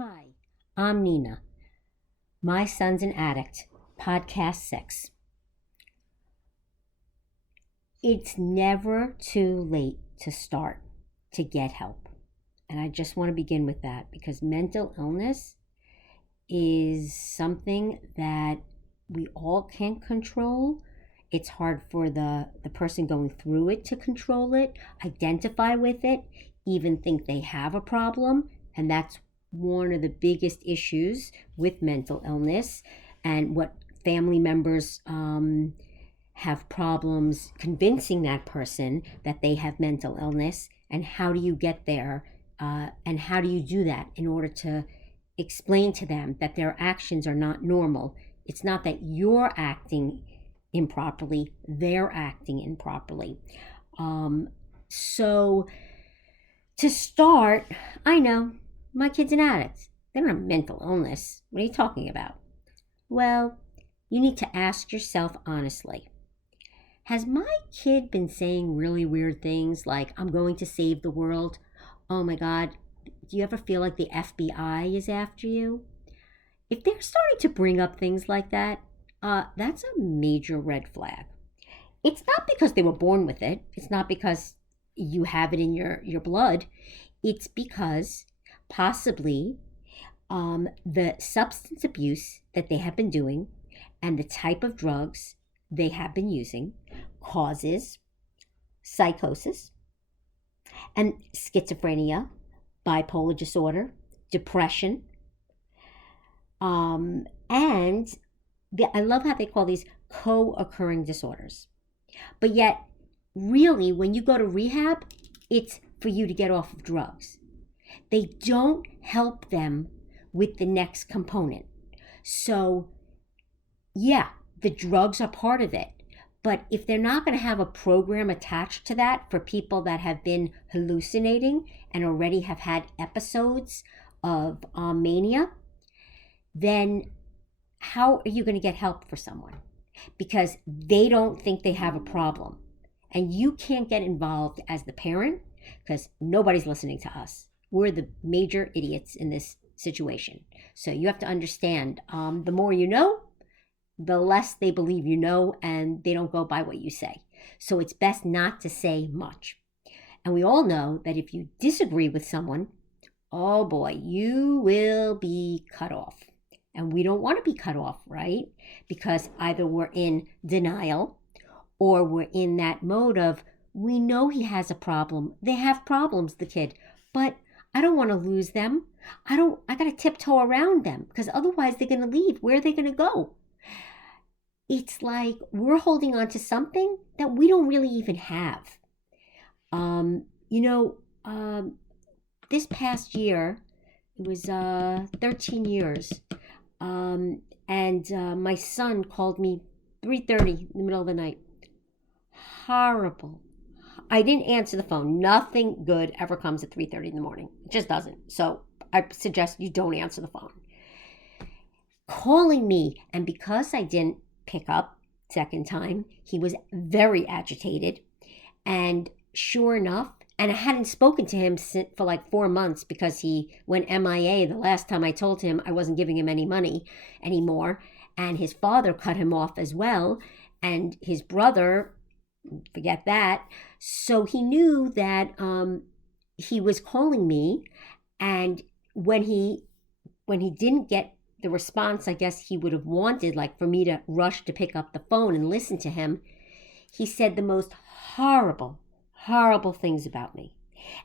Hi, I'm Nina. My son's an addict. Podcast 6. It's never too late to start to get help. And I just want to begin with that because mental illness is something that we all can't control. It's hard for the person going through it to control it, identify with it, even think they have a problem. And that's one of the biggest issues with mental illness and what family members have problems convincing that person that they have mental illness. And how do you get there? And how do you do that in order to explain to them that their actions are not normal? It's not that you're acting improperly, they're acting improperly. So to start, I know my kid's an addict. They don't have mental illness. What are you talking about? Well, you need to ask yourself honestly, has my kid been saying really weird things like, I'm going to save the world? Oh my God, do you ever feel like the FBI is after you? If they're starting to bring up things like that, that's a major red flag. It's not because they were born with it. It's not because you have it in your blood. It's because possibly the substance abuse that they have been doing and the type of drugs they have been using causes psychosis and schizophrenia, bipolar disorder, depression, and I love how they call these co-occurring disorders. But yet, really, when you go to rehab, it's for you to get off of drugs. They don't help them with the next component. So, yeah, the drugs are part of it. But if they're not going to have a program attached to that for people that have been hallucinating and already have had episodes of mania, then how are you going to get help for someone? Because they don't think they have a problem. And you can't get involved as the parent because nobody's listening to us. We're the major idiots in this situation. So you have to understand, the more you know, the less they believe you know, and they don't go by what you say. So it's best not to say much. And we all know that if you disagree with someone, oh boy, you will be cut off. And we don't want to be cut off, right? Because either we're in denial or we're in that mode of, we know he has a problem. They have problems, the kid, but I don't want to lose them. I got to tiptoe around them because otherwise they're going to leave. Where are they going to go? It's like we're holding on to something that we don't really even have. Um, you know, this past year, it was 13 years. And my son called me 3:30 in the middle of the night. Horrible. I didn't answer the phone. Nothing good ever comes at 3:30 in the morning. It just doesn't. So I suggest you don't answer the phone. Calling me, and because I didn't pick up second time, he was very agitated. And sure enough, and I hadn't spoken to him for like 4 months because he went MIA the last time I told him I wasn't giving him any money anymore. And his father cut him off as well. And his brother, forget that. So he knew that he was calling me. And when he didn't get the response I guess he would have wanted, like for me to rush to pick up the phone and listen to him, he said the most horrible things about me.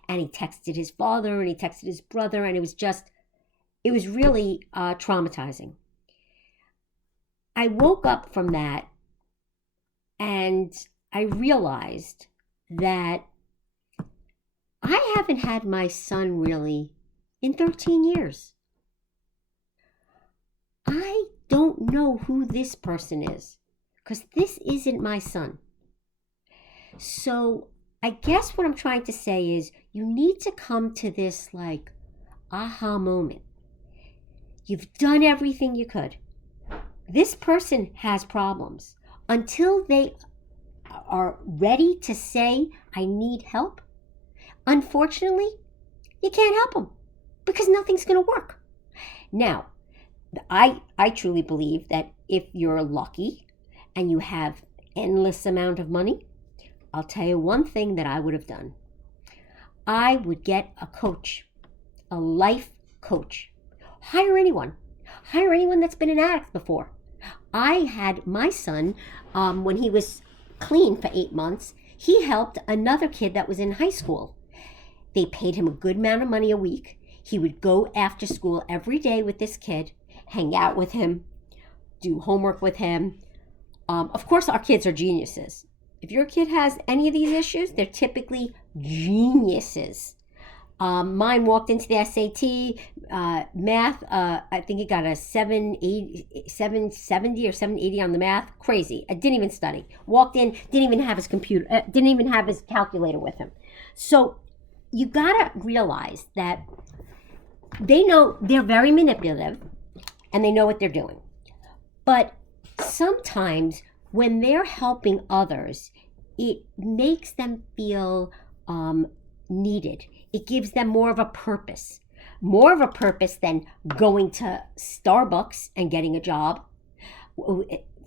And he texted his father and he texted his brother, and it was really traumatizing. I woke up from that and I realized that I haven't had my son really in 13 years. I don't know who this person is because this isn't my son. So I guess what I'm trying to say is you need to come to this like aha moment. You've done everything you could. This person has problems. Until they are ready to say, I need help, unfortunately, you can't help them because nothing's going to work. Now, I truly believe that if you're lucky and you have endless amount of money, I'll tell you one thing that I would have done. I would get a coach, a life coach. Hire anyone. Hire anyone that's been an addict before. I had my son, when he was clean for 8 months, he helped another kid that was in high school. They paid him a good amount of money a week. He would go after school every day with this kid, hang out with him, do homework with him. Of course, our kids are geniuses. If your kid has any of these issues, they're typically geniuses. Mine walked into the SAT, math, I think he got a 770 or 780 on the math. Crazy. I didn't even study. Walked in, didn't even have his computer, didn't even have his calculator with him. So you gotta realize that they know they're very manipulative and they know what they're doing. But sometimes when they're helping others, it makes them feel needed. It gives them more of a purpose than going to Starbucks and getting a job,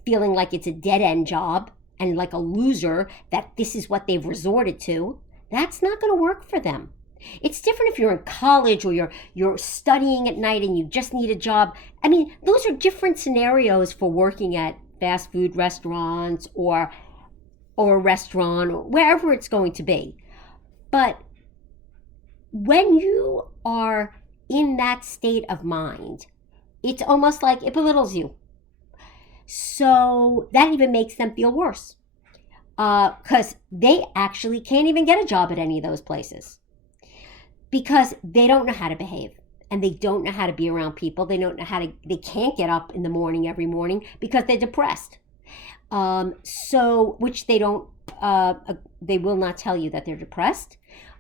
feeling like it's a dead end job and like a loser that this is what they've resorted to. That's not going to work for them. It's different if you're in college or you're studying at night and you just need a job. I mean, those are different scenarios for working at fast food restaurants or a restaurant or wherever it's going to be. But when you are in that state of mind, it's almost like it belittles you. So that even makes them feel worse. Because they actually can't even get a job at any of those places. Because they don't know how to behave. And they don't know how to be around people. They they can't get up in the morning every morning because they're depressed. Which they don't, they will not tell you that they're depressed.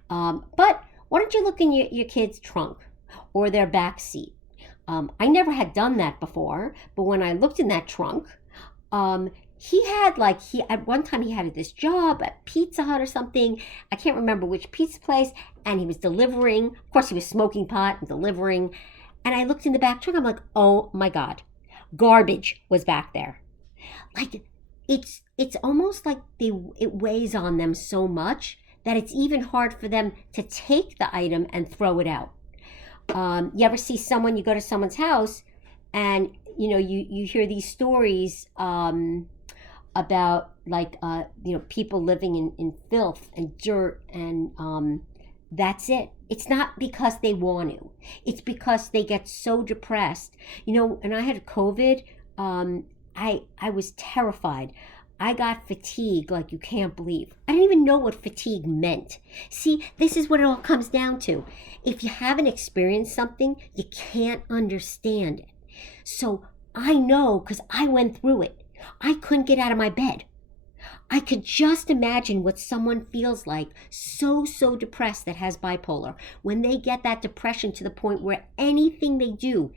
But why don't you look in your kid's trunk or their back seat? I never had done that before, but when I looked in that trunk, at one time he had this job at Pizza Hut or something. I can't remember which pizza place, and he was delivering. Of course, he was smoking pot and delivering. And I looked in the back trunk. I'm like, oh my God, garbage was back there. Like it's almost like it weighs on them so much that it's even hard for them to take the item and throw it out. You ever see you go to someone's house and, you hear these stories about people living in filth and dirt and that's it. It's not because they want to. It's because they get so depressed. And I had COVID. I was terrified. I got fatigue like you can't believe. I didn't even know what fatigue meant. See, this is what it all comes down to. If you haven't experienced something, you can't understand it. So I know because I went through it. I couldn't get out of my bed. I could just imagine what someone feels like so depressed that has bipolar. When they get that depression to the point where anything they do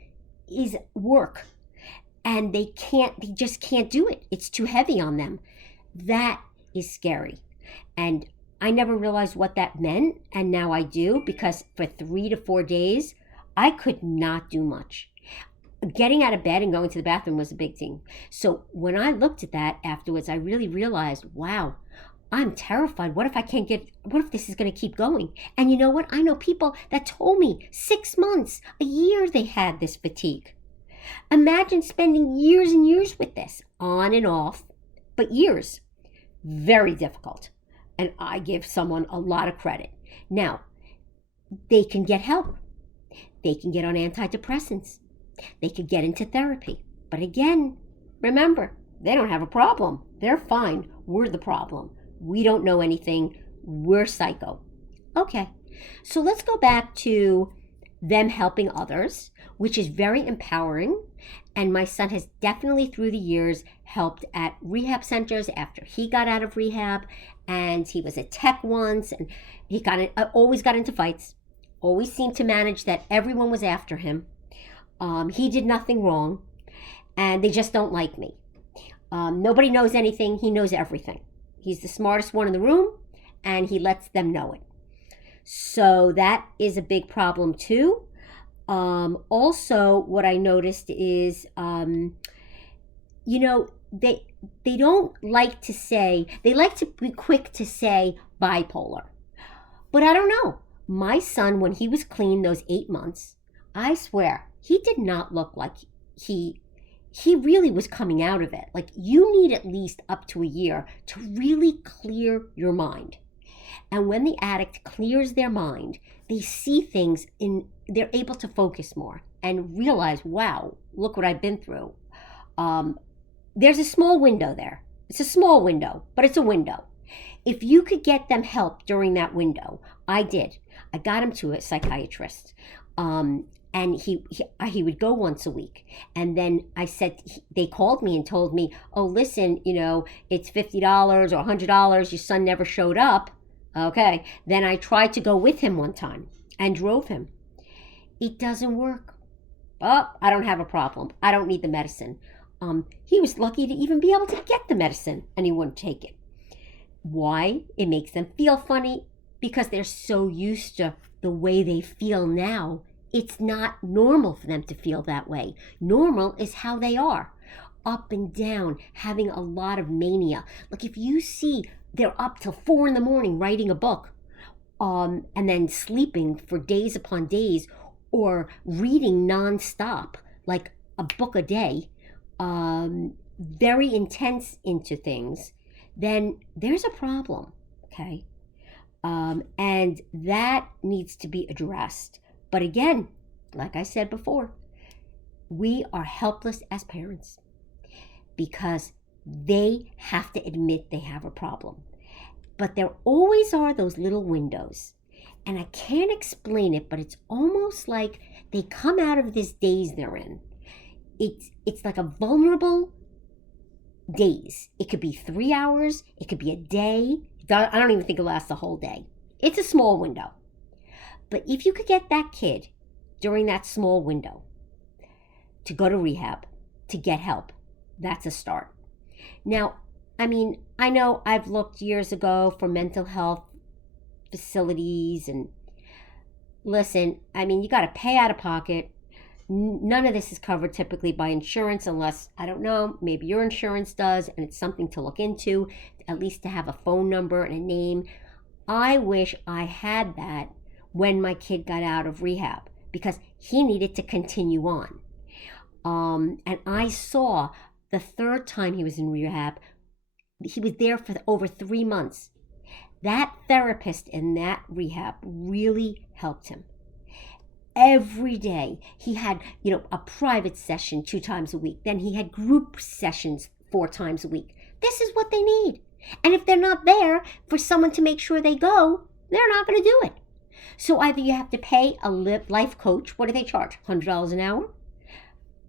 is work. And they just can't do it. It's too heavy on them. That is scary. And I never realized what that meant. And now I do, because for 3 to 4 days, I could not do much. Getting out of bed and going to the bathroom was a big thing. So when I looked at that afterwards, I really realized, wow, I'm terrified. What if this is going to keep going? And you know what? I know people that told me 6 months, a year they had this fatigue. Imagine spending years and years with this, on and off, but years. Very difficult. And I give someone a lot of credit. Now, they can get help. They can get on antidepressants. They could get into therapy. But again, remember, they don't have a problem. They're fine. We're the problem. We don't know anything. We're psycho. Okay, so let's go back to them helping others, which is very empowering. And my son has definitely through the years helped at rehab centers after he got out of rehab. And he was a tech once, and he always got into fights, always seemed to manage that everyone was after him. He did nothing wrong, and they just don't like me. Nobody knows anything. He knows everything. He's the smartest one in the room, and he lets them know it. So that is a big problem too. Also, what I noticed is, you know, they don't like to say, they like to be quick to say bipolar. But I don't know. My son, when he was clean those 8 months, I swear, he did not look like he he really was coming out of it. Like, you need at least up to a year to really clear your mind. And when the addict clears their mind, they see things in, they're able to focus more and realize, wow, look what I've been through. Um, there's a small window there. It's a small window, but it's a window. If you could get them help during that window, I did. I got him to a psychiatrist. Um, and he would go once a week. And then I said, they called me and told me, oh, listen, it's $50 or $100. Your son never showed up. Okay. Then I tried to go with him one time and drove him. It doesn't work. Oh, I don't have a problem. I don't need the medicine. He was lucky to even be able to get the medicine, and he wouldn't take it. Why? It makes them feel funny because they're so used to the way they feel now. It's not normal for them to feel that way. Normal is how they are. Up and down, having a lot of mania. Like, if you see they're up till 4 a.m. writing a book, and then sleeping for days upon days, or reading nonstop, like a book a day, very intense into things, then there's a problem, okay? And that needs to be addressed. But again, like I said before, we are helpless as parents because they have to admit they have a problem. But there always are those little windows. And I can't explain it, but it's almost like they come out of this daze they're in. It's like a vulnerable daze. It could be 3 hours. It could be a day. I don't even think it lasts the whole day. It's a small window. But if you could get that kid during that small window to go to rehab, to get help, that's a start. Now, I know I've looked years ago for mental health facilities, and listen, you got to pay out of pocket. None of this is covered typically by insurance unless, I don't know, maybe your insurance does, and it's something to look into, at least to have a phone number and a name. I wish I had that when my kid got out of rehab because he needed to continue on. And I saw the third time he was in rehab, he was there for over 3 months. That therapist in that rehab really helped him. Every day he had, a private session 2 times a week. Then he had group sessions 4 times a week. This is what they need. And if they're not there for someone to make sure they go, they're not going to do it. So either you have to pay a life coach. What do they charge? $100 an hour?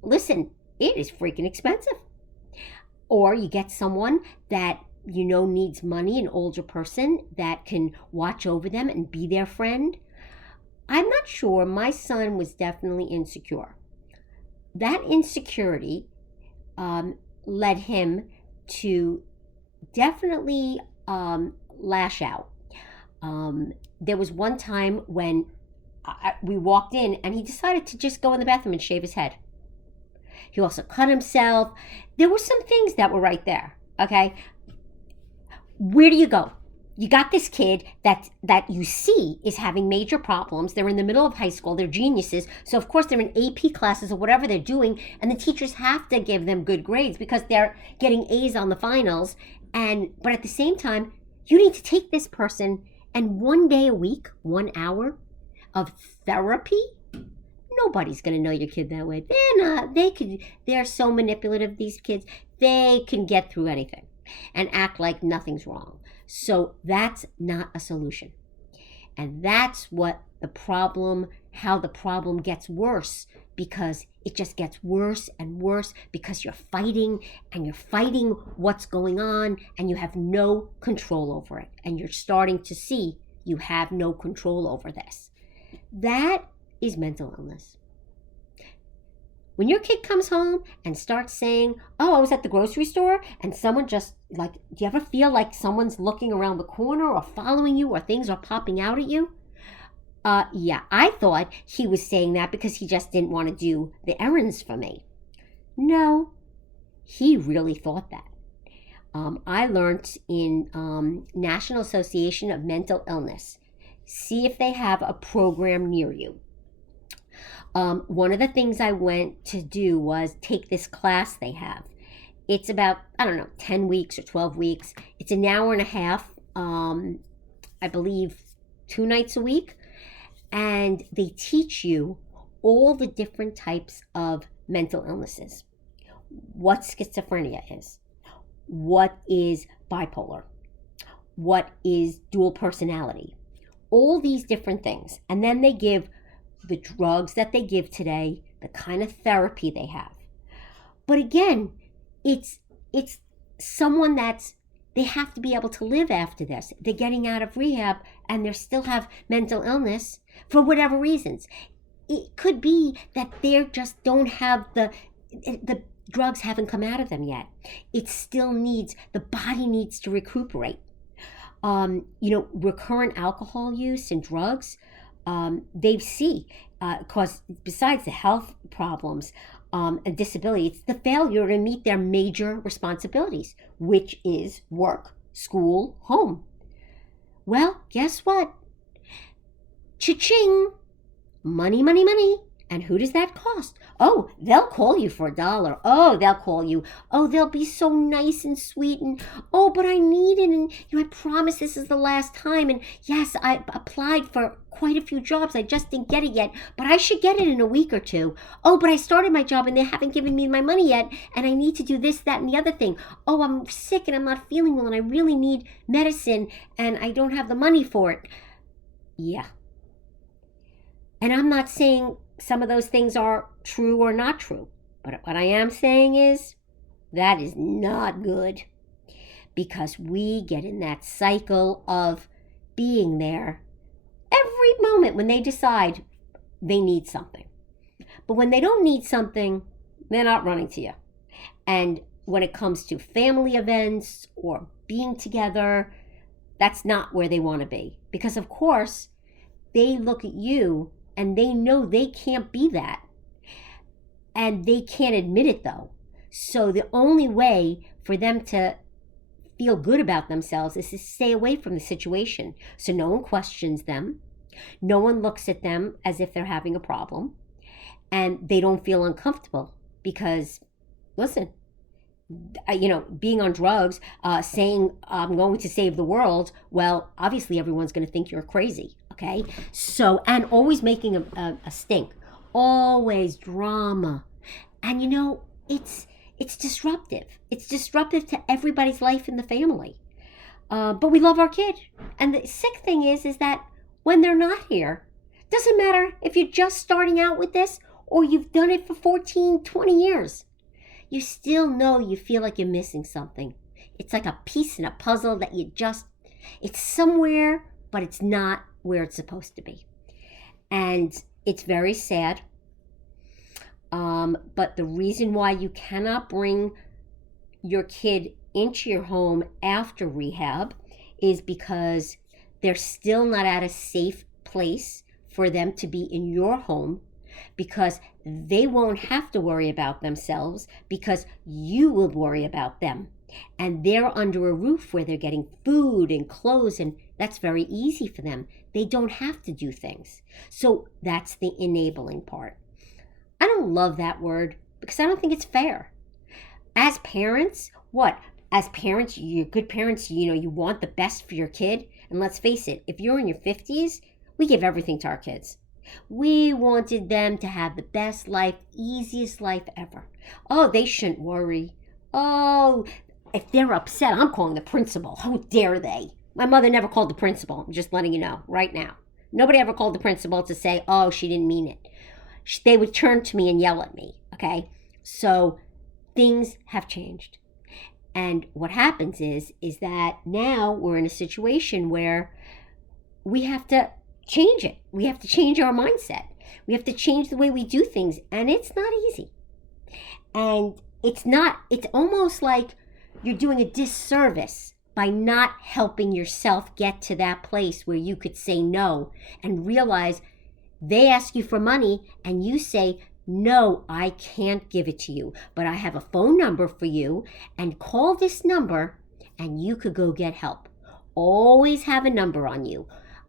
Listen, it is freaking expensive. Or you get someone that needs money, an older person that can watch over them and be their friend. I'm not sure. My son was definitely insecure. That insecurity led him to definitely lash out. There was one time when we walked in and he decided to just go in the bathroom and shave his head. He also cut himself. There were some things that were right there, okay? Where do you go? You got this kid that you see is having major problems. They're in the middle of high school. They're geniuses. So, of course, they're in AP classes or whatever they're doing, and the teachers have to give them good grades because they're getting A's on the finals. But at the same time, you need to take this person and 1 day a week, 1 hour of therapy. Nobody's going to know your kid that way. They're so manipulative, these kids. They can get through anything and act like nothing's wrong. So that's not a solution. And that's how the problem gets worse, because it just gets worse and worse because you're fighting what's going on and you have no control over it. And you're starting to see you have no control over this. That is mental illness. When your kid comes home and starts saying, oh, I was at the grocery store and someone just do you ever feel like someone's looking around the corner or following you or things are popping out at you? Yeah, I thought he was saying that because he just didn't want to do the errands for me. No, he really thought that. I learned in National Association of Mental Illness. See if they have a program near you. One of the things I went to do was take this class they have. It's about, I don't know, 10 weeks or 12 weeks. It's an hour and a half, I believe 2 nights a week. And they teach you all the different types of mental illnesses. What schizophrenia is, what is bipolar, what is dual personality, all these different things. And then they give the drugs that they give today, the kind of therapy they have. But again, it's someone that's, they have to be able to live after this. They're getting out of rehab and they still have mental illness for whatever reasons. It could be that they just don't have the drugs haven't come out of them yet. It still needs, the body needs to recuperate. Recurrent alcohol use and drugs, they see, cause besides the health problems and disability, it's the failure to meet their major responsibilities, which is work, school, home. Well, guess what? Cha-ching! Money, money, money. And who does that cost? Oh, they'll call you for $1. Oh, they'll call you. Oh, they'll be so nice and sweet. And, oh, but I need it. And, I promise this is the last time. And yes, I applied for quite a few jobs. I just didn't get it yet. But I should get it in a week or two. Oh, but I started my job and they haven't given me my money yet. And I need to do this, that, and the other thing. Oh, I'm sick and I'm not feeling well and I really need medicine and I don't have the money for it. Yeah. And I'm not saying some of those things are true or not true. But what I am saying is that is not good, because we get in that cycle of being there every moment when they decide they need something. But when they don't need something, they're not running to you. And when it comes to family events or being together, that's not where they want to be. Because of course, they look at you and they know they can't be that. And they can't admit it though. So the only way for them to feel good about themselves is to stay away from the situation. So no one questions them. No one looks at them as if they're having a problem. And they don't feel uncomfortable because, listen, being on drugs, saying I'm going to save the world, well, obviously everyone's going to think you're crazy, okay? So, and always making a stink, always drama. And it's disruptive. It's disruptive to everybody's life in the family. But we love our kid. And the sick thing is that when they're not here, doesn't matter if you're just starting out with this or you've done it for 14, 20 years. You still know you feel like you're missing something. It's like a piece in a puzzle that it's somewhere, but it's not where it's supposed to be. And it's very sad. But the reason why you cannot bring your kid into your home after rehab is because they're still not at a safe place for them to be in your home, because they won't have to worry about themselves because you will worry about them. And they're under a roof where they're getting food and clothes, and that's very easy for them. They don't have to do things. So that's the enabling part. I don't love that word because I don't think it's fair. As parents, you're good parents, you want the best for your kid. And let's face it, if you're in your 50s, we give everything to our kids. We wanted them to have the best life, easiest life ever. Oh, they shouldn't worry. Oh, if they're upset, I'm calling the principal. How dare they? My mother never called the principal. I'm just letting you know right now. Nobody ever called the principal to say, oh, she didn't mean it. They would turn to me and yell at me, okay? So things have changed. And what happens is that now we're in a situation where we have to change it. We have to change our mindset. We have to change the way we do things. And it's not easy. And it's almost like you're doing a disservice by by not helping yourself get to that place where you could say no and realize they ask you for money and you say, no, I can't give it to you, but I have a phone number for you, and call this number and you could go get help. Always have a number on you.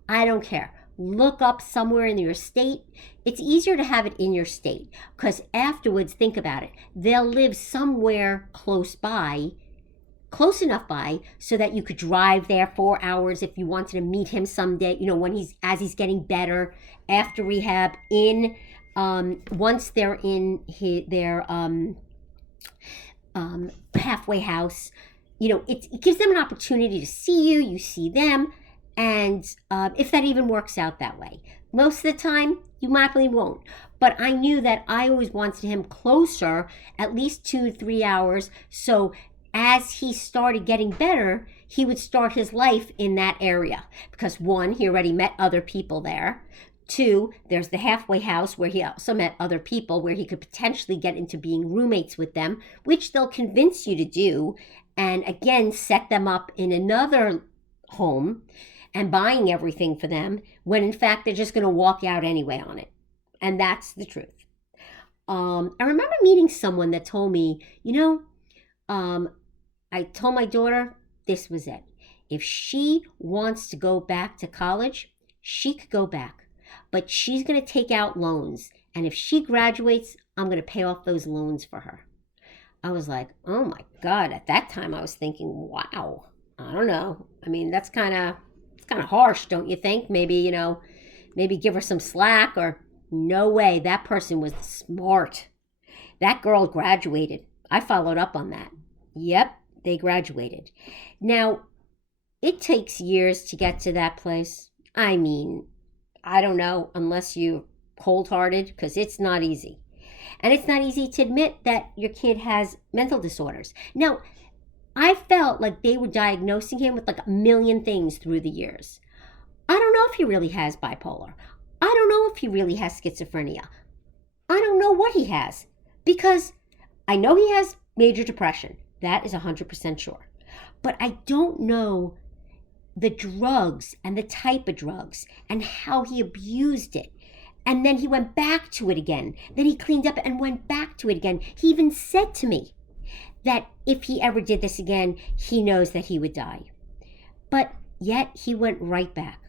I don't care. Look up somewhere in your state. It's easier to have it in your state because afterwards, think about it. They'll live somewhere close enough by so that you could drive there 4 hours if you wanted to meet him someday, when as he's getting better after rehab, once they're in their halfway house. It gives them an opportunity to see you, you see them, and if that even works out that way. Most of the time, you likely won't. But I knew that I always wanted him closer, at least 2 to 3 hours, so as he started getting better, he would start his life in that area. Because 1, he already met other people there. 2, there's the halfway house where he also met other people where he could potentially get into being roommates with them, which they'll convince you to do, and again, set them up in another home and buying everything for them when in fact they're just going to walk out anyway on it. And that's the truth. I remember meeting someone that told me, I told my daughter this was it. If she wants to go back to college, she could go back. But she's going to take out loans. And if she graduates, I'm going to pay off those loans for her. I was like, oh my God. At that time, I was thinking, wow, I don't know. I mean, it's kind of harsh, don't you think? Maybe give her some slack or no way. That person was smart. That girl graduated. I followed up on that. Yep, they graduated. Now, it takes years to get to that place. I mean, I don't know, unless you're cold-hearted, because it's not easy. And it's not easy to admit that your kid has mental disorders. Now, I felt like they were diagnosing him with like a million things through the years. I don't know if he really has bipolar. I don't know if he really has schizophrenia. I don't know what he has, because I know he has major depression. That is 100% sure. But I don't know the drugs and the type of drugs and how he abused it. And then he went back to it again. Then he cleaned up and went back to it again. He even said to me that if he ever did this again, he knows that he would die. But yet he went right back.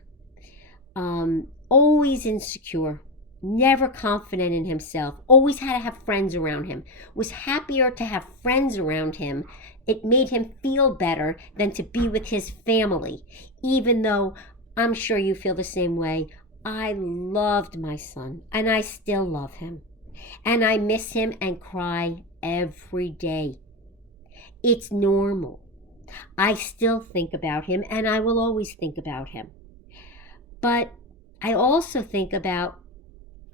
Always insecure, never confident in himself, always had to have friends around him, was happier to have friends around him. It made him feel better than to be with his family, even though I'm sure you feel the same way. I loved my son, and I still love him, and I miss him and cry every day. It's normal. I still think about him, and I will always think about him. But I also think about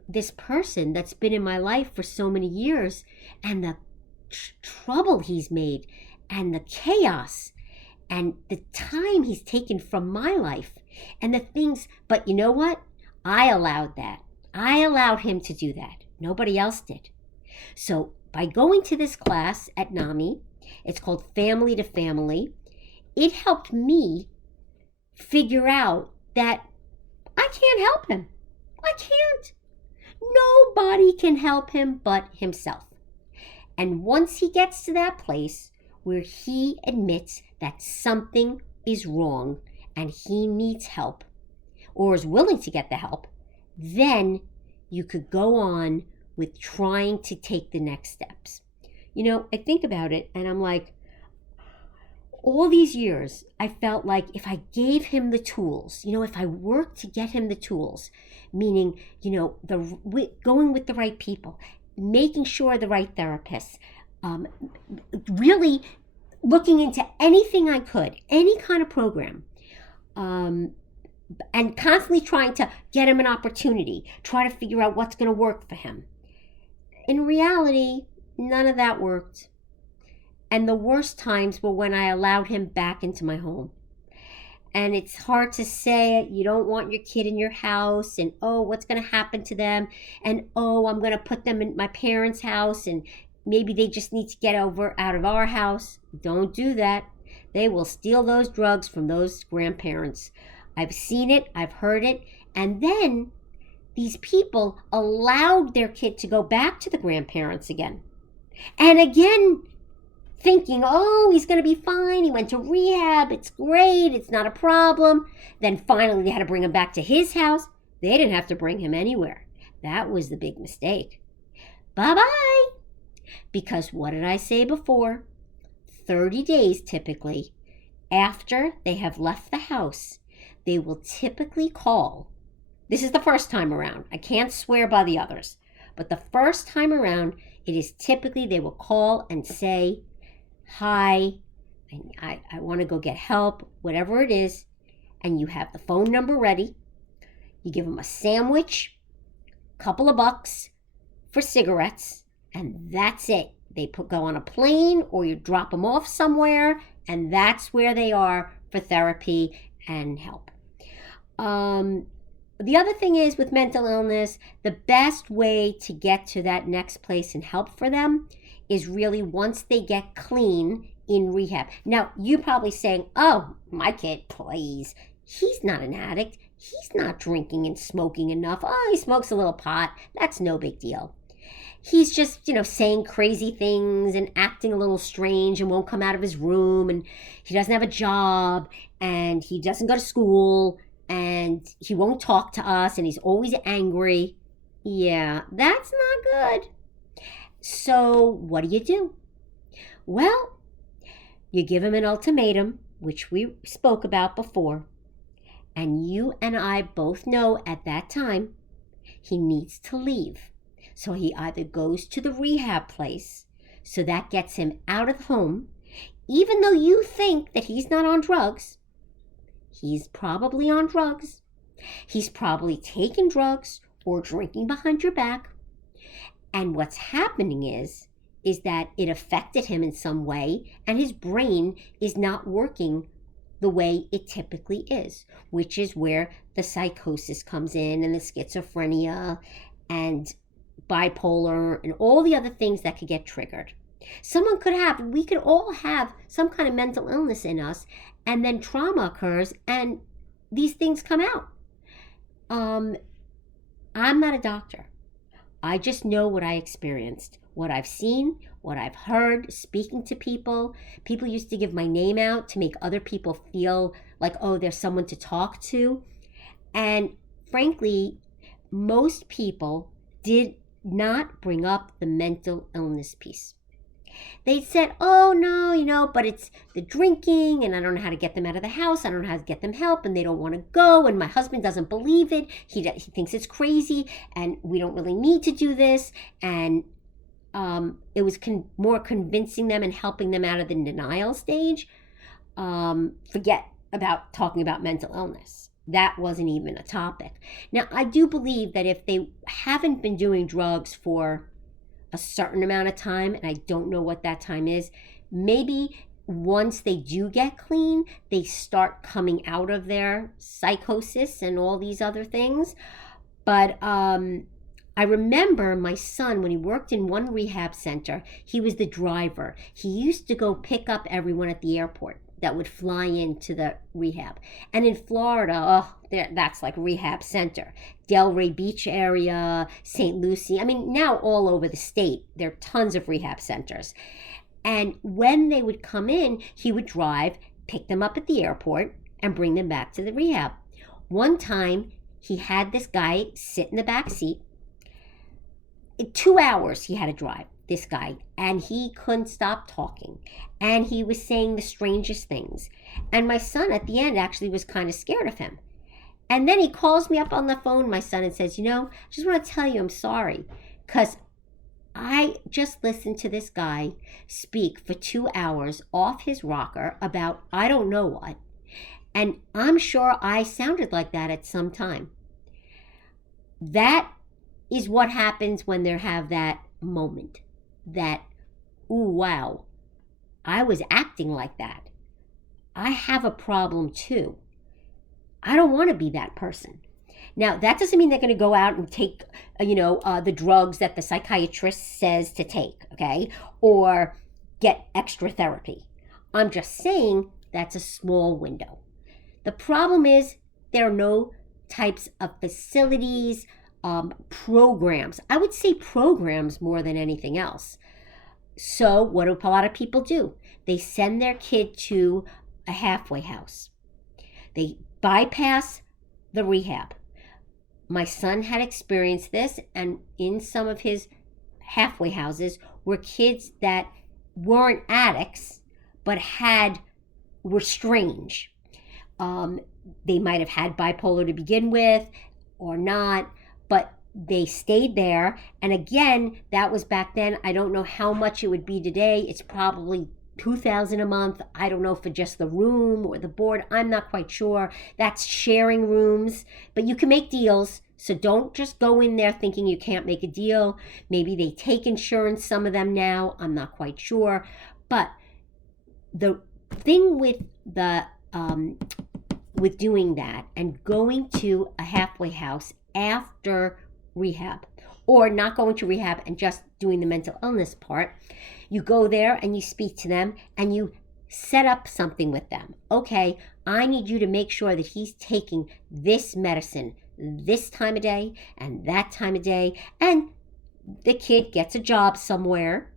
this person that's been in my life for so many years and the trouble he's made and the chaos and the time he's taken from my life and the things. But you know what? I allowed that. I allowed him to do that. Nobody else did. So by going to this class at NAMI, it's called Family to Family, it helped me figure out that I can't help him. I can't. Nobody can help him but himself. And once he gets to that place where he admits that something is wrong and he needs help or is willing to get the help, then you could go on with trying to take the next steps. I think about it and I'm like, all these years, I felt like if I gave him the tools, if I worked to get him the tools, meaning, going with the right people, making sure the right therapists, really looking into anything I could, any kind of program, and constantly trying to get him an opportunity, try to figure out what's going to work for him. In reality, none of that worked. And the worst times were when I allowed him back into my home. And it's hard to say, you don't want your kid in your house, and what's going to happen to them? And I'm going to put them in my parents' house, and maybe they just need to get out of our house. Don't do that. They will steal those drugs from those grandparents. I've seen it, I've heard it, and then these people allowed their kid to go back to the grandparents again. And again, thinking, oh, he's going to be fine. He went to rehab. It's great. It's not a problem. Then finally they had to bring him back to his house. They didn't have to bring him anywhere. That was the big mistake. Bye-bye. Because what did I say before? 30 days typically after they have left the house, they will typically call. This is the first time around. I can't swear by the others. But the first time around, it is typically they will call and say, hi, I want to go get help, whatever it is. And you have the phone number ready. You give them a sandwich, a couple of bucks for cigarettes, and that's it. They go on a plane or you drop them off somewhere, and that's where they are for therapy and help. The other thing is with mental illness, the best way to get to that next place and help for them is really once they get clean in rehab. Now, you're probably saying, oh, my kid, please. He's not an addict. He's not drinking and smoking enough. Oh, he smokes a little pot. That's no big deal. He's just, saying crazy things and acting a little strange and won't come out of his room, and he doesn't have a job, and he doesn't go to school, and he won't talk to us, and he's always angry. Yeah, that's not good. So what do? Well, you give him an ultimatum, which we spoke about before, and you and I both know at that time he needs to leave. So he either goes to the rehab place, so that gets him out of home, even though you think that he's not on drugs. He's probably on drugs. He's probably taking drugs or drinking behind your back. And what's happening is that it affected him in some way, and his brain is not working the way it typically is, which is where the psychosis comes in, and the schizophrenia and bipolar and all the other things that could get triggered. We could all have some kind of mental illness in us, and then trauma occurs and these things come out. I'm not a doctor. I just know what I experienced, what I've seen, what I've heard, speaking to people. People used to give my name out to make other people feel like, oh, there's someone to talk to. And frankly, most people did not bring up the mental illness piece. They said, oh, no, but it's the drinking, and I don't know how to get them out of the house. I don't know how to get them help, and they don't want to go, and my husband doesn't believe it. He thinks it's crazy, and we don't really need to do this. And it was more convincing them and helping them out of the denial stage. Forget about talking about mental illness. That wasn't even a topic. Now, I do believe that if they haven't been doing drugs for a certain amount of time, and I don't know what that time is, maybe once they do get clean, they start coming out of their psychosis and all these other things. But I remember my son, when he worked in one rehab center, he was the driver. He used to go pick up everyone at the airport that would fly into the rehab. And in Florida, that's like rehab center. Delray Beach area, St. Lucie. I mean, now all over the state, there are tons of rehab centers. And when they would come in, he would drive, pick them up at the airport, and bring them back to the rehab. One time, he had this guy sit in the back seat. 2 hours he had to drive, this guy, and he couldn't stop talking. And he was saying the strangest things. And my son at the end actually was kind of scared of him. And then he calls me up on the phone, my son, and says, I just want to tell you I'm sorry, because I just listened to this guy speak for 2 hours off his rocker about I don't know what. And I'm sure I sounded like that at some time. That is what happens when they have that moment. That, ooh, wow, I was acting like that. I have a problem too. I don't want to be that person. Now, that doesn't mean they're going to go out and take, the drugs that the psychiatrist says to take, okay? Or get extra therapy. I'm just saying That's a small window. The problem is there are no types of facilities, programs. I would say programs more than anything else. So, what do a lot of people do? They send their kid to a halfway house. They bypass the rehab. My son had experienced this, and in some of his halfway houses were kids that weren't addicts but were strange. They might have had bipolar to begin with or not, but they stayed there. And again, that was back then. I don't know how much it would be today. It's probably $2,000 a month. I don't know for just the room or the board. I'm not quite sure. That's sharing rooms, but you can make deals. So don't just go in there thinking you can't make a deal. Maybe they take insurance, some of them now. I'm not quite sure. But the thing with with doing that and going to a halfway house after rehab, or not going to rehab and just doing the mental illness part, you go there and you speak to them and you set up something with them. Okay, I need you to make sure that he's taking this medicine this time of day and that time of day, and the kid gets a job somewhere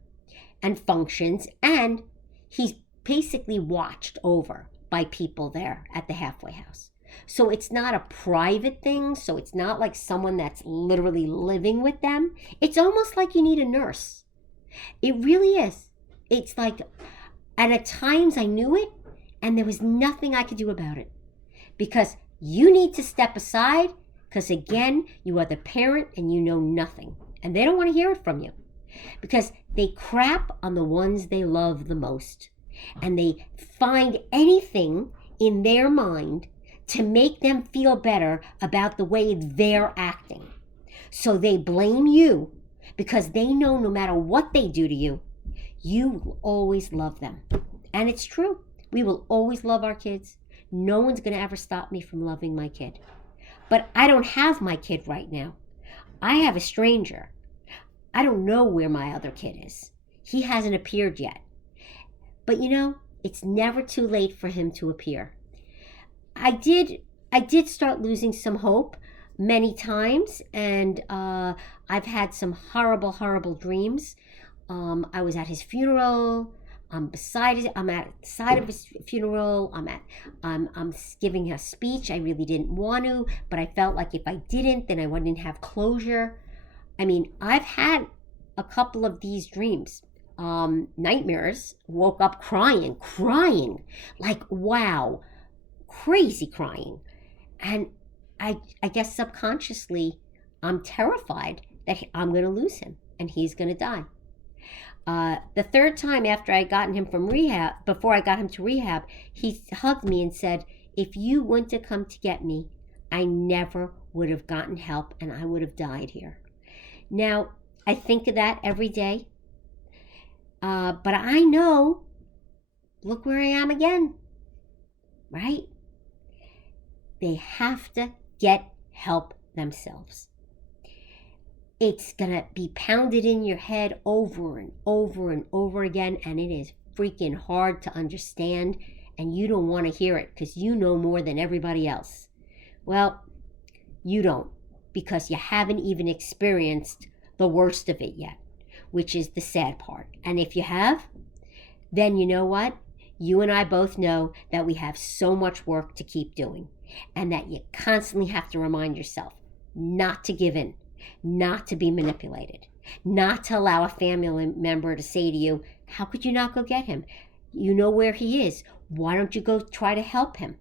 and functions, and he's basically watched over by people there at the halfway house. So it's not a private thing. So it's not like someone that's literally living with them. It's almost like you need a nurse. It really is. It's like, and at times I knew it and there was nothing I could do about it, because you need to step aside, because again, you are the parent and you know nothing, and they don't want to hear it from you because they crap on the ones they love the most, and they find anything in their mind to make them feel better about the way they're acting. So they blame you because they know no matter what they do to you, you will always love them. And it's true. We will always love our kids. No one's going to ever stop me from loving my kid. But I don't have my kid right now. I have a stranger. I don't know where my other kid is. He hasn't appeared yet. But it's never too late for him to appear. I did start losing some hope many times, and I've had some horrible, horrible dreams. I was at his funeral. I'm at the side of his funeral. I'm giving a speech. I really didn't want to, but I felt like if I didn't, then I wouldn't have closure. I mean, I've had a couple of these dreams. Nightmares. Woke up crying, like, wow, crazy crying. And I guess subconsciously I'm terrified that I'm going to lose him and he's going to die. The third time after I gotten him from rehab, before I got him to rehab, he hugged me and said, if you wouldn't have come to get me, I never would have gotten help and I would have died here. Now, I think of that every day. But I know, look where I am again, right? They have to get help themselves. It's going to be pounded in your head over and over and over again, and it is freaking hard to understand, and you don't want to hear it because you know more than everybody else. Well, you don't, because you haven't even experienced the worst of it yet, which is the sad part. And if you have, then you know what? You and I both know that we have so much work to keep doing, and that you constantly have to remind yourself not to give in, not to be manipulated, not to allow a family member to say to you, how could you not go get him? You know where he is. Why don't you go try to help him?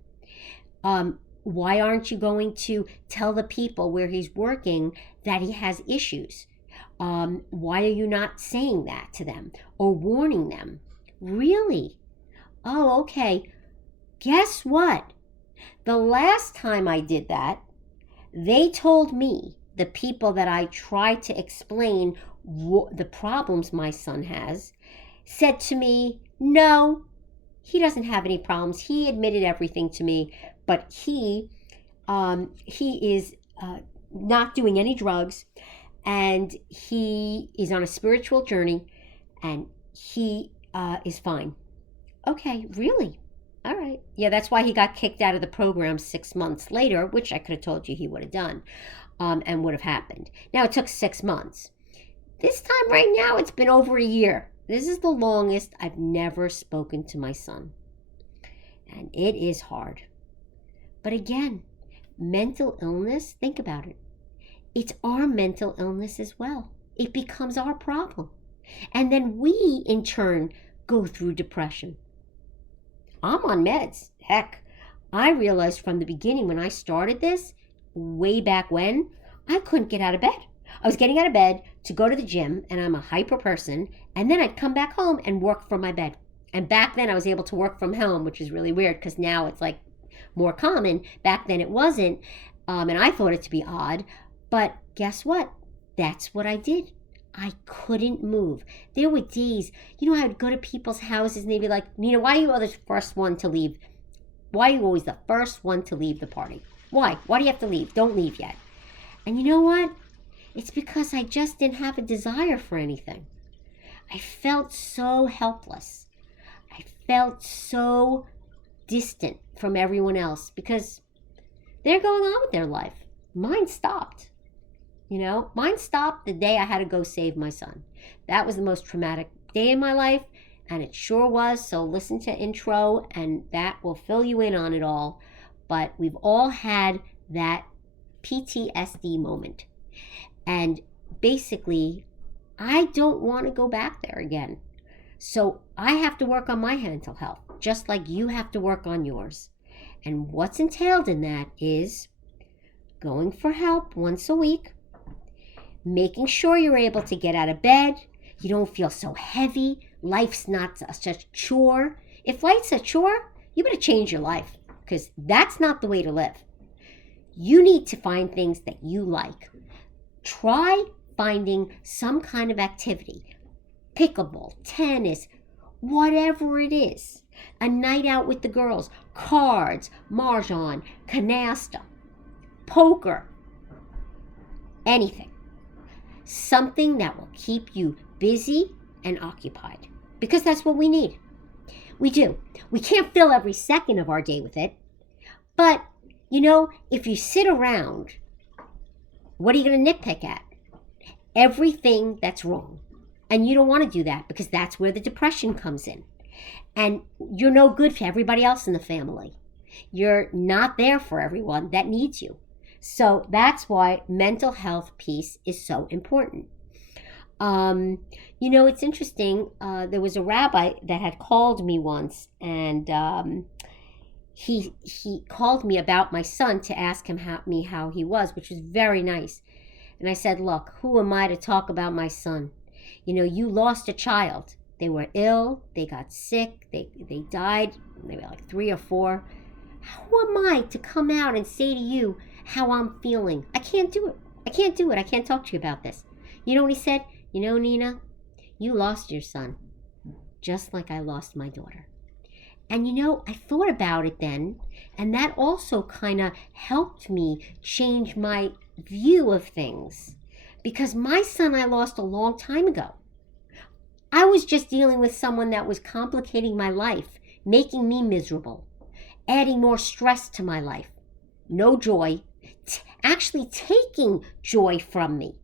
Why aren't you going to tell the people where he's working that he has issues? Why are you not saying that to them or warning them? Really? Oh, okay. Guess what? The last time I did that, they told me, the people that I tried to explain the problems my son has, said to me, no, he doesn't have any problems. He admitted everything to me, but he is not doing any drugs, and he is on a spiritual journey, and he is fine. Okay, really? All right. Yeah, that's why he got kicked out of the program 6 months later, which I could have told you he would have done, and would have happened. Now, it took 6 months. This time right now, it's been over a year. This is the longest I've never spoken to my son. And it is hard. But again, mental illness, think about it. It's our mental illness as well. It becomes our problem. And then we, in turn, go through depression. I'm on meds. Heck, I realized from the beginning when I started this, way back when, I couldn't get out of bed. I was getting out of bed to go to the gym, and I'm a hyper person, and then I'd come back home and work from my bed. And back then I was able to work from home, which is really weird because now it's like more common. Back then it wasn't, and I thought it to be odd. But guess what? That's what I did. I couldn't move. There were days, I would go to people's houses and they'd be like, Nina, why are you always the first one to leave? Why are you always the first one to leave the party? Why? Why do you have to leave? Don't leave yet. And you know what? It's because I just didn't have a desire for anything. I felt so helpless. I felt so distant from everyone else because they're going on with their life. Mine stopped. Mine stopped the day I had to go save my son. That was the most traumatic day in my life, and it sure was. So listen to intro, and that will fill you in on it all. But we've all had that PTSD moment. And basically, I don't want to go back there again. So I have to work on my mental health, just like you have to work on yours. And what's entailed in that is going for help once a week, making sure you're able to get out of bed, you don't feel so heavy, life's not such a chore. If life's a chore, you better change your life because that's not the way to live. You need to find things that you like. Try finding some kind of activity, pickleball, tennis, whatever it is. A night out with the girls, cards, mahjong, canasta, poker, anything. Something that will keep you busy and occupied because that's what we need. We do. We can't fill every second of our day with it. But, if you sit around, what are you going to nitpick at? Everything that's wrong. And you don't want to do that because that's where the depression comes in. And you're no good for everybody else in the family. You're not there for everyone that needs you. So that's why mental health piece is so important. It's interesting. There was a rabbi that had called me once, and he called me about my son to ask him how he was, which was very nice. And I said, look, who am I to talk about my son? You lost a child. They were ill. They got sick. They died. They were like 3 or 4. Who am I to come out and say to you how I'm feeling? I can't do it. I can't talk to you about this. You know what he said? Nina, you lost your son, just like I lost my daughter. And I thought about it then, and that also kind of helped me change my view of things. Because my son I lost a long time ago. I was just dealing with someone that was complicating my life, making me miserable, adding more stress to my life. No joy, actually taking joy from me.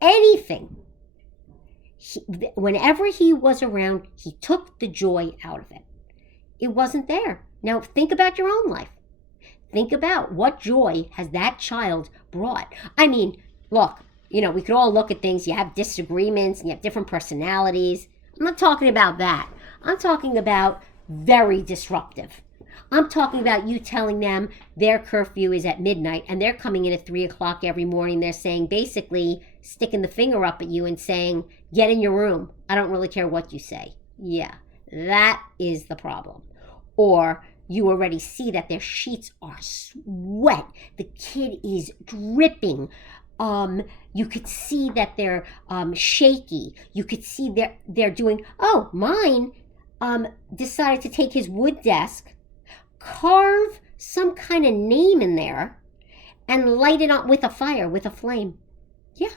Anything. Whenever he was around, he took the joy out of it. It wasn't there. Now think about your own life. Think about what joy has that child brought. I mean, look, we could all look at things. You have disagreements and you have different personalities. I'm not talking about that. I'm talking about very disruptive. I'm talking about you telling them their curfew is at midnight and they're coming in at 3 o'clock every morning. They're saying, basically sticking the finger up at you and saying, get in your room. I don't really care what you say. Yeah, that is the problem. Or you already see that their sheets are wet. The kid is dripping. You could see that they're shaky. You could see they're doing, mine decided to take his wood desk, carve some kind of name in there, and light it up with a fire, with a flame. Yeah.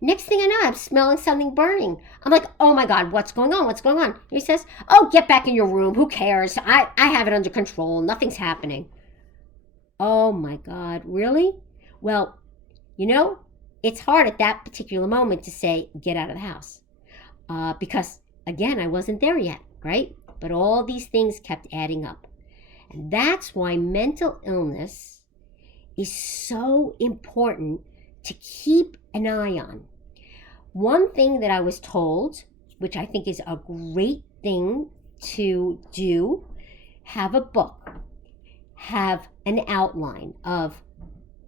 Next thing I know, I'm smelling something burning. I'm like, oh my God, what's going on? What's going on? And he says, oh, get back in your room. Who cares? I have it under control. Nothing's happening. Oh my God, really? Well, it's hard at that particular moment to say, get out of the house. Because, again, I wasn't there yet, right? But all these things kept adding up. And that's why mental illness is so important to keep an eye on. One thing that I was told, which I think is a great thing to do, have a book, have an outline of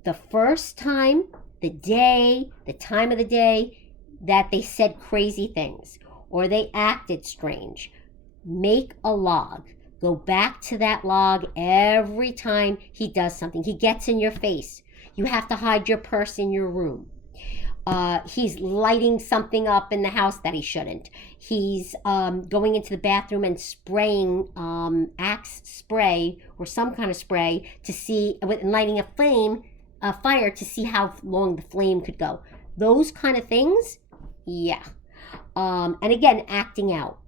the first time, the day, the time of the day that they said crazy things or they acted strange. Make a log. Go back to that log every time he does something. He gets in your face. You have to hide your purse in your room. He's lighting something up in the house that he shouldn't. He's going into the bathroom and spraying Axe spray or some kind of spray to see, and lighting a fire to see how long the flame could go. Those kind of things, yeah. And again, acting out.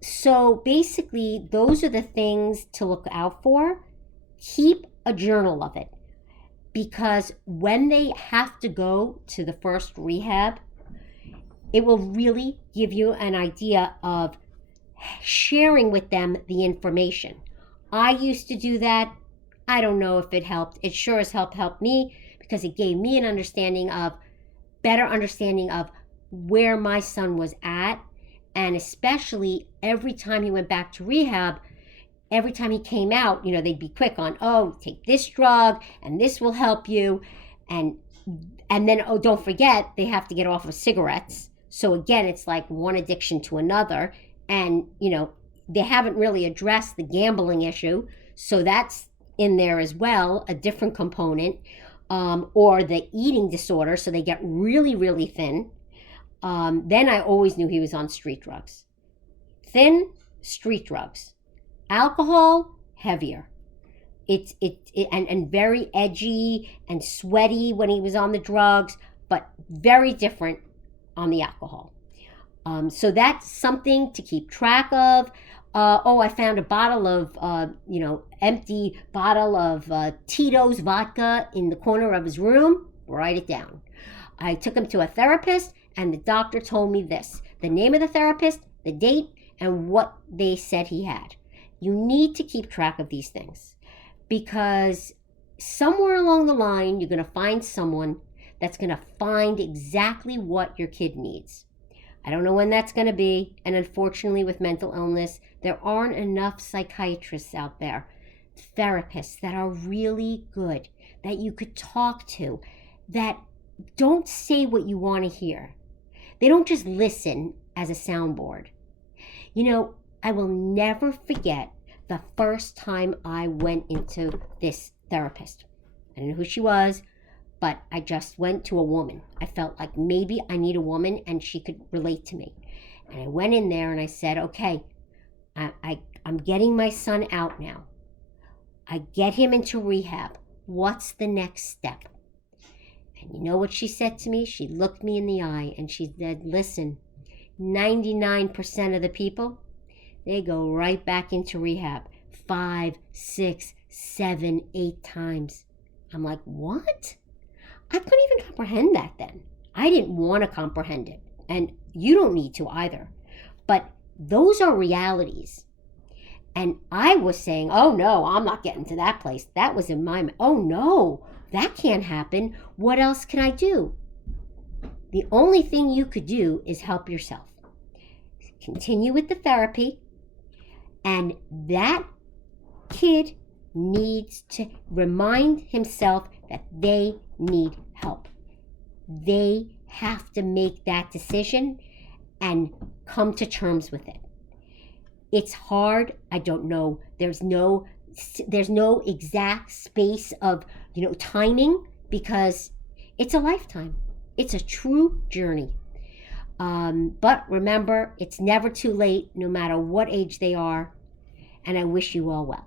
So basically, those are the things to look out for. Keep a journal of it. Because when they have to go to the first rehab, it will really give you an idea of sharing with them the information. I used to do that. I don't know if it helped. It sure as helped me because it gave me an better understanding of where my son was at. And especially every time he went back to rehab, every time he came out, they'd be quick on, oh, take this drug and this will help you. And then, oh, don't forget, they have to get off of cigarettes. So again, it's like one addiction to another. And, they haven't really addressed the gambling issue. So that's in there as well, a different component. Or the eating disorder. So they get really, really thin. Then I always knew he was on street drugs. Thin, street drugs. Alcohol, heavier. And very edgy and sweaty when he was on the drugs, but very different on the alcohol. So that's something to keep track of. I found a bottle of, empty bottle of Tito's vodka in the corner of his room. Write it down. I took him to a therapist, and the doctor told me this: the name of the therapist, the date, and what they said he had. You need to keep track of these things because somewhere along the line, you're going to find someone that's going to find exactly what your kid needs. I don't know when that's going to be. And unfortunately, with mental illness, there aren't enough psychiatrists out there, therapists that are really good, that you could talk to, that don't say what you want to hear. They don't just listen as a soundboard. I will never forget the first time I went into this therapist. I didn't know who she was, but I just went to a woman. I felt like maybe I need a woman and she could relate to me. And I went in there and I said, okay, I'm getting my son out now. I get him into rehab. What's the next step? And you know what she said to me? She looked me in the eye and she said, listen, 99% of the people, they go right back into rehab 5, 6, 7, 8 times. I'm like, what? I couldn't even comprehend that then. I didn't want to comprehend it. And you don't need to either. But those are realities. And I was saying, oh no, I'm not getting to that place. That was in my mind. Oh no, that can't happen. What else can I do? The only thing you could do is help yourself. Continue with the therapy. And that kid needs to remind himself that they need help. They have to make that decision and come to terms with it. It's hard. I don't know. There's no exact space of, timing because it's a lifetime. It's a true journey. But remember, it's never too late, no matter what age they are. And I wish you all well.